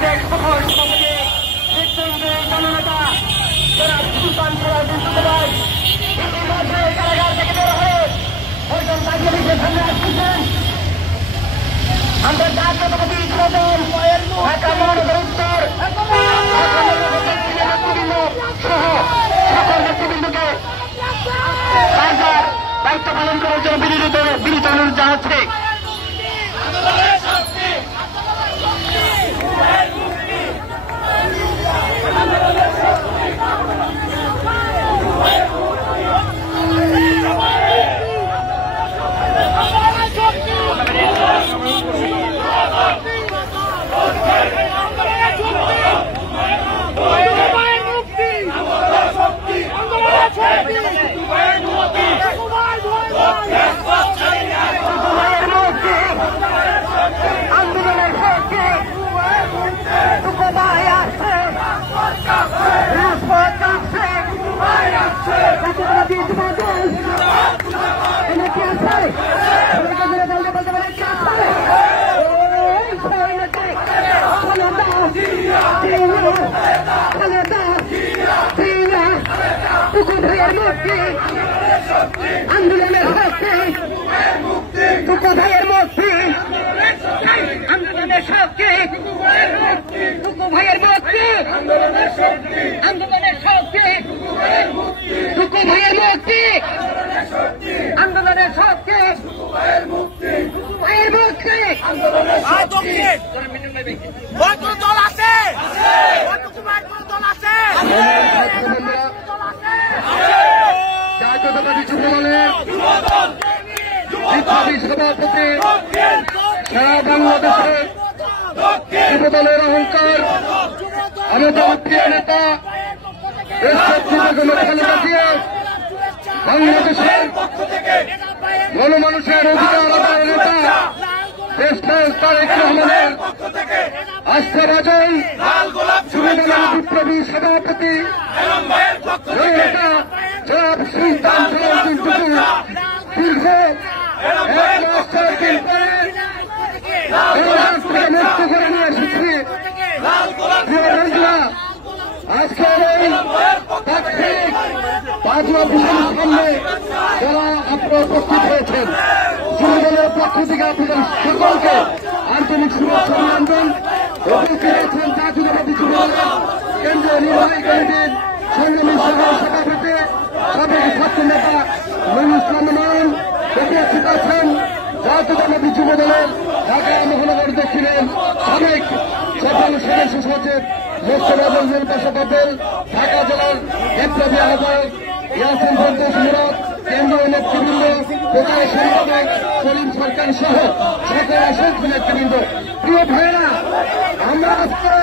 সাবেক সফল সভাপতি মৃত্যুঞ্জয় জননেতা যারা সুলতান ভাই ইতিমধ্যে কারাগার থেকে বের হয়ে একজন কার্যালয়ের সামনে আসছেন। আমরা জাতীয়তাবাদী যুবদল ঢাকা মহানগর উত্তর নেতৃবৃন্দ সহ সকল নেতৃবৃন্দকে কার্যার দায়িত্ব পালন করার জন্য বিনীত অনুরোধ জানাচ্ছে। আন্দোলনের শক্তি টুকু ভাইয়ের মুক্তি, আন্দোলনের শক্তি টুকু ভাইয়ের মুক্তি, আন্দোলনের শক্তি টুকু ভাইয়ের মুক্তি, আন্দোলনের শক্তি ভাইয়ের মুক্তি। দল আছে জাতীয়তাবাদী যুবদলের বিপ্লবী সভাপতি, সারা বাংলাদেশের যুবদলের অহংকার, আমাদের প্রিয় নেতা খালেদা জিয়া, বাংলাদেশের গণমানুষের অধিকার আদায়ের নেতা দেশনায়ক তারেক রহমানের আস্থাভাজন যুবদলের বিপ্লবী সভাপতি নেতা জনাব সুলতান সালাউদ্দিন টুকু দীর্ঘ 1 মাস 4 দিন পরে মুক্ত করে নিয়ে এসেছি। আজকের এই তাৎক্ষণিক বাজনা বিষয়ের সামনে যারা আপনারা উপস্থিত হয়েছেন, যুবদলের পক্ষ থেকে আপনাদের সকলকে আন্তরিক শুভেচ্ছা অভিনন্দন। উপস্থিত হয়েছেন জাতীয়তাবাদী যুবদলের কেন্দ্রীয় নির্বাহী কমিটির সংগ্রামী সভাপতি সাবেক ছাত্র নেতা নুরুল ইসলাম নয়ন, উপস্থিত আছেন জাতীয়তাবাদী যুবদলের ঢাকা মহানগর দক্ষিণের সাবেক সফল সদস্য সচিব মোস্তফা মঞ্জুর পাশা পাটেল, ঢাকা জেলার বিপ্লবী আহ্বায়ক ইয়াসিন সন্তোষ মুরাদ, কেন্দ্রীয় নেতৃবৃন্দ, প্রচার সম্পাদক সলিম সরকার সহ সকল অসংখ্য নেতৃবৃন্দ। প্রিয় ভাইয়েরা, আমরা আজকে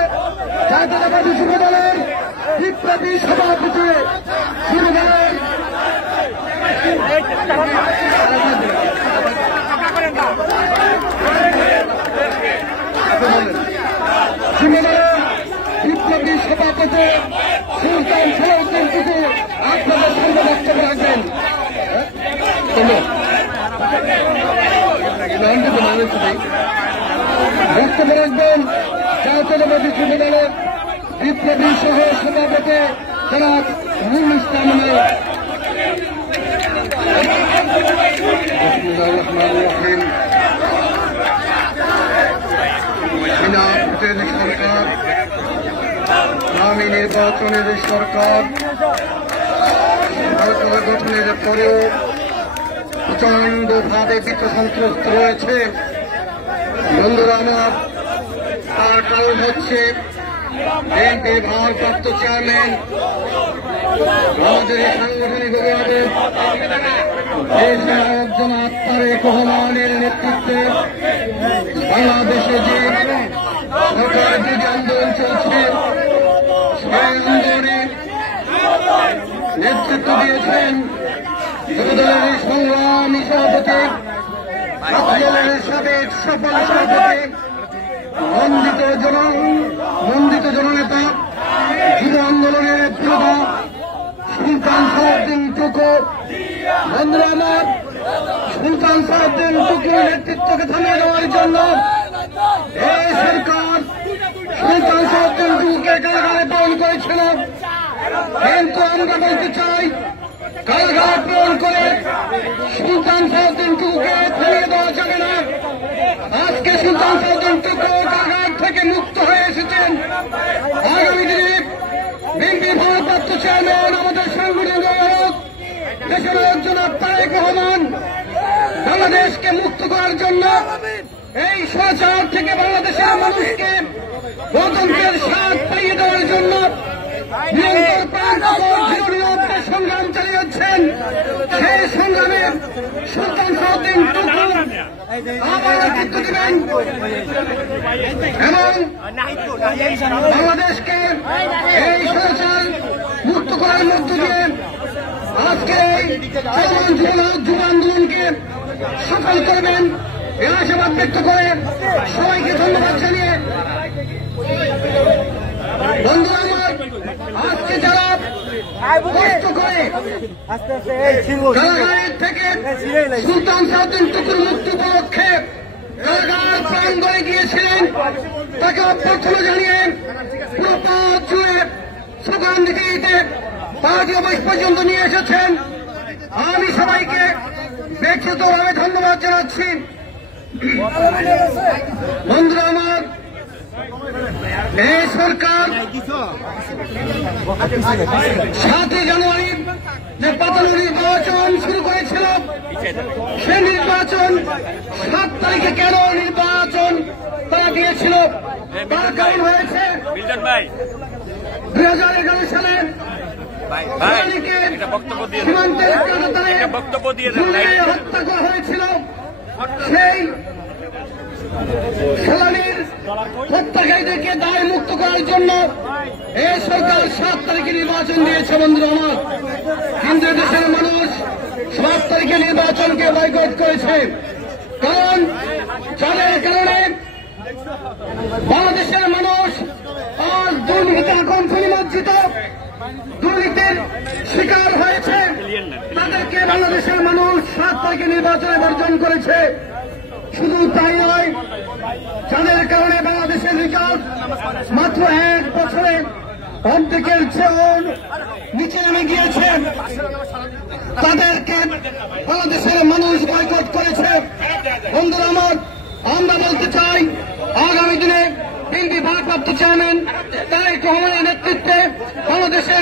জাতীয়তাবাদী যুবদলের বিপ্লবী সভাপতি যুবদলের বিপ্লবী সভাপতি সুলতান সালাউদ্দিন টুকু আপনাদের সামনে বক্তব্য রাখবেন। বক্তব্য রাখবেন জাতীয়তাবাদী যুবদলের বিপ্লবী সহ সভাপতি জনাব নুরুল ইসলাম নয়ন। সরকার আগামী নির্বাচনের সরকার গঠনের পরেও প্রচন্ডভাবে বিত্তসন্ত্রস্ত রয়েছে। বন্ধুরা আমার, তার কারণ হচ্ছে বিএনপির ভারপ্রাপ্ত চেয়ারম্যান আমাদের সাংগঠনিক অভিভাবক জনাব তারেক রহমানের নেতৃত্বে বাংলাদেশে যে সরকার যে আন্দোলন চলছে, সেই আন্দোলনে নেতৃত্ব দিয়েছেন যুবদলের সংগ্রামী সভাপতি, ছাত্রদলের সাবেক সফল সভাপতি, মন্ডিত জননেতা, যুব আন্দোলনের নেতা সুলতান সালাউদ্দিন টুকু। বন্ধুরা আমার, সুলতান সালাউদ্দিন টুকুর নেতৃত্বকে থামিয়ে দেওয়ার জন্য এই সরকার সুলতান কারাগারে প্রেরণ করেছিল, কিন্তু আমরা বলতে চাই কারাগারে প্রেরণ করে সুলতান সালাউদ্দিন টুকুকে ফেলিয়ে দেওয়া যাবে না। আজকে সুলতান সালাউদ্দিন টুকু কারাগার থেকে মুক্ত হয়ে এসেছেন। আগামী দিনে বিএনপির ভারপ্রাপ্ত চেয়ারম্যান আমাদের সাংগঠনিক নায়ক দেশের জনাব তারেক রহমান বাংলাদেশকে মুক্ত করার জন্য, এই স্বৈরাচার থেকে বাংলাদেশের মানুষকে গণতন্ত্রের স্বাদ পাইয়ে দেওয়ার জন্য নিরন্তর সংগ্রাম চালিয়ে যাচ্ছেন। সেই সংগ্রামে সুলতান সালাউদ্দিন টুকু আবার নেতৃত্ব দিবেন এবং বাংলাদেশকে এই স্বৈরাচার মুক্ত করার মধ্য দিয়ে আজকে এই যুব আন্দোলনকে সফল করবেন এই আশাবাদ ব্যক্ত করে সবাইকে ধন্যবাদ জানিয়ে, বন্ধুরা আমার, আজকে যারা কষ্ট করে কারাগারের থেকে সুলতান সালাউদ্দিন টুকুর মুক্তি উপলক্ষে কারাগার প্রাঙ্গণে গিয়েছিলেন, তাকে অভ্যর্থনা জানিয়ে পুরো পথ জুড়ে স্লোগান দিতে দিতে পার্টি অফিস পর্যন্ত নিয়ে এসেছেন। আমি সবাইকে ব্যক্তিগতভাবে ধন্যবাদ জানাচ্ছি। বন্ধুরা আমার, এই সরকার 7 জানুয়ারি যে পাতানো নির্বাচন শুরু করেছিল, সে নির্বাচন 7 তারিখে কেন নির্বাচন তারা দিয়েছিল, তার কারণ হয়েছে 2011 সালে সীমান্তের হত্যা করা হয়েছিল। সেই সেনানীর হত্যাকারীদেরকে দায় মুক্ত করার জন্য এই সরকার 7 তারিখে নির্বাচন দিয়েছে। বন্ধুরা আমার, কিন্তু দেশের মানুষ 7 তারিখে নির্বাচনকে বয়কট করেছে, কারণ যাদের কারণে বাংলাদেশের মানুষ আজ দুর্নীতিতে আকণ্ঠ নিমজ্জিত, দুর্নীতির শিকার হয়েছে, তাদেরকে বাংলাদেশের মানুষ 7 তারিখে নির্বাচনে বর্জন করেছে। শুধু তাই নয়, যাদের কারণে বাংলাদেশের বিকাশ মাত্র 1 বছরে অর্ধেকের চেয়েও নিচে নেমে গিয়েছে, তাদেরকে বাংলাদেশের মানুষ বয়কট করেছে। বন্ধুরা আমার, আমরা বলতে চাই আগামী দিনে বিএনপি ভারপ্রাপ্ত চেয়ারম্যান তারেক রহমানের নেতৃত্বে বাংলাদেশে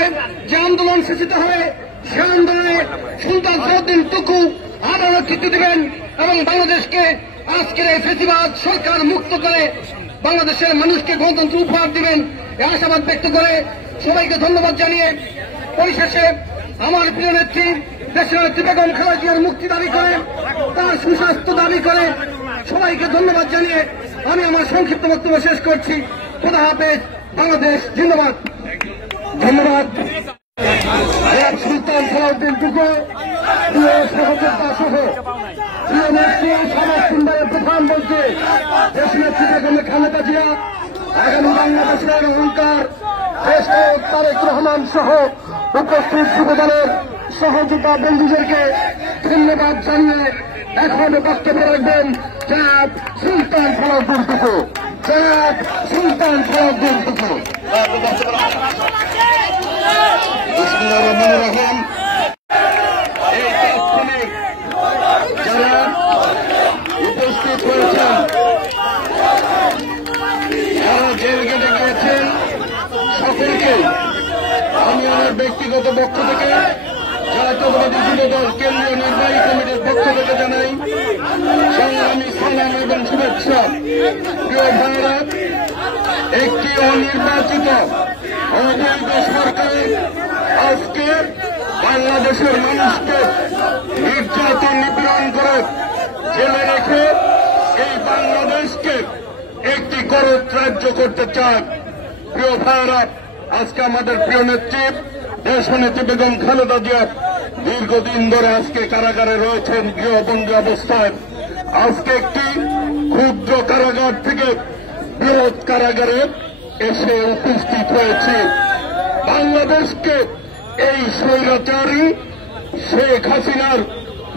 যে আন্দোলন সূচিত হবে, সে আন্দোলনে সুলতান সালাউদ্দিন টুকু আবার নেতৃত্ব দেবেন এবং বাংলাদেশকে আজকের এই ফেসিবাদ সরকার মুক্ত করে বাংলাদেশের মানুষকে গণতন্ত্র উপহার দিবেন এই আশাবাদ ব্যক্ত করে সবাইকে ধন্যবাদ জানিয়ে, পরিশেষে আমার প্রিয় নেত্রী দেশের নেত্রী বেগম খালেদা জিয়ার মুক্তি দাবি করে, তার সুস্বাস্থ্য দাবি করে সবাইকে ধন্যবাদ জানিয়ে আমি আমার সংক্ষিপ্ত বক্তব্য শেষ করছি। খোদা হাফেজ, বাংলাদেশ জিন্দাবাদ। ধন্যবাদ। সুলতান সালাউদ্দিন টুকু প্রিয় সহযোদ্ধা সহ প্রিয় নেত্রী সমাজ সুন্দরের প্রধানমন্ত্রী দেশ নেত্রী বেগম খালেদা জিয়া, আগামী বাংলাদেশের অহংকার দেশ তারেক রহমান সহ উপস্থিত যুবদলের সহযোদ্ধা বন্ধুদেরকে ধন্যবাদ জানিয়ে এখন বক্তব্য রাখবেন জনাব সুলতান সালাউদ্দিন টুকু। জনাব সুলতান সালাউদ্দিন টুকু। এই তাৎক্ষণিক যারা উপস্থিত হয়েছেন, যারা জেল গেটে গিয়েছেন, সকলকে আমি আমার ব্যক্তিগত পক্ষ থেকে জাতীয়তাবাদী যুবদল কেন্দ্রীয় নির্বাহী কমিটির পক্ষ থেকে জানাই সংগ্রামী সালাম এবং শুভেচ্ছা। প্রিয় ভাইরা, একটি অনির্বাচিত অবৈধ সরকার আজকে বাংলাদেশের মানুষকে নির্যাতন নিপীড়ন করে জেলে রেখে এই বাংলাদেশকে একটি করত রাজ্য করতে চায়। প্রিয় ভাইরা, আজকে আমাদের প্রিয় নেত্রী দেশনেত্রী বেগম খালেদা জিয়া দীর্ঘদিন ধরে আজকে কারাগারে রয়েছেন গৃহবন্দী অবস্থায়। আজকে একটি ক্ষুদ্র কারাগার থেকে বৃহৎ কারাগারে এসে উপস্থিত হয়েছে। বাংলাদেশকে এই স্বৈরাচারী শেখ হাসিনার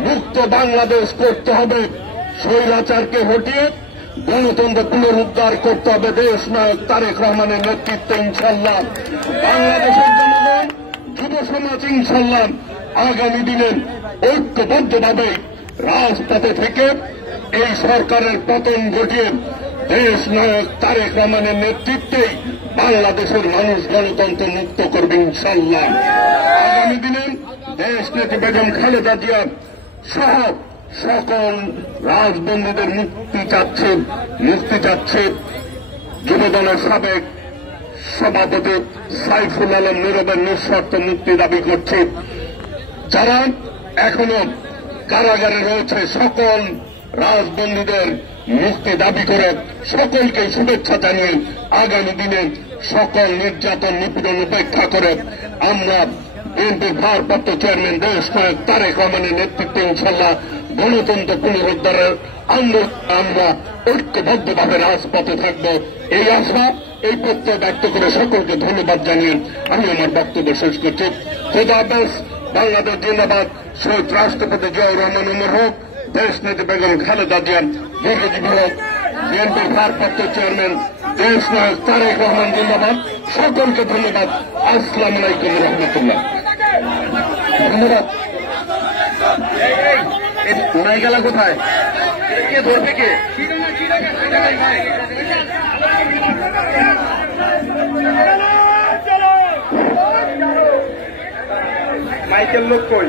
মুক্ত বাংলাদেশ করতে হবে। স্বৈরাচারকে হটিয়ে গণতন্ত্র পুনরুদ্ধার করতে হবে দেশ নায়ক তারেক রহমানের নেতৃত্বে ইনশাল্লাহ। বাংলাদেশের জনগণ, যুব সমাজ ইনশাল্লাহ আগামী দিনে ঐক্যবদ্ধভাবে রাজপথে থেকে এই সরকারের পতন ঘটিয়ে দেশ নায়ক তারেক রহমানের নেতৃত্বেই বাংলাদেশের মানুষ গণতন্ত্র মুক্ত করবে ইনশাল্লাহ। আগামী দিনে দেশ নেত্রী বেগম খালেদা জিয়া সহ সকল রাজবন্দীদের মুক্তি চাচ্ছে যুবদলের সাবেক সভাপতি সাইফুল আলম নীরবের নিঃশর্ত মুক্তি দাবি করছে। যারা এখনো কারাগারে রয়েছে সকল রাজবন্দীদের মুক্তি দাবি করে সকলকে শুভেচ্ছা জানিয়ে আগামী দিনে সকল নির্যাতন নিপীড়ন উপেক্ষা করে আমরা বিএনপির ভারপ্রাপ্ত চেয়ারম্যান দেশ নায়ক তারেক রহমানের নেতৃত্বে ইনশাল্লাহ গণতন্ত্র পুনরুদ্ধারের আন্দোলন আমরা ঐক্যবদ্ধভাবে রাজপথে থাকব এই আশা এই প্রত্যয় ব্যক্ত করে সকলকে ধন্যবাদ জানিয়ে আমি আমার বক্তব্য শেষ করছি। খোদা হাফেজ। বাংলাদেশ জিন্দাবাদ। শহীদ রাষ্ট্রপতি জিয়াউর রহমান উমর হোক। দেশ নেত্রী বেগম খালেদা জিয়া দীর্ঘজীবী হোক। বিএনপির ভারপ্রাপ্ত চেয়ারম্যান দেশ নায়ক তারেক রহমান জিন্দাবাদ। সকলকে ধন্যবাদ। আসসালামু আলাইকুম রহমতুল্লাহ। ধন্যবাদ। মাইকালা কোথায়? কে ধরবে? কে মাইকেল লোক কই?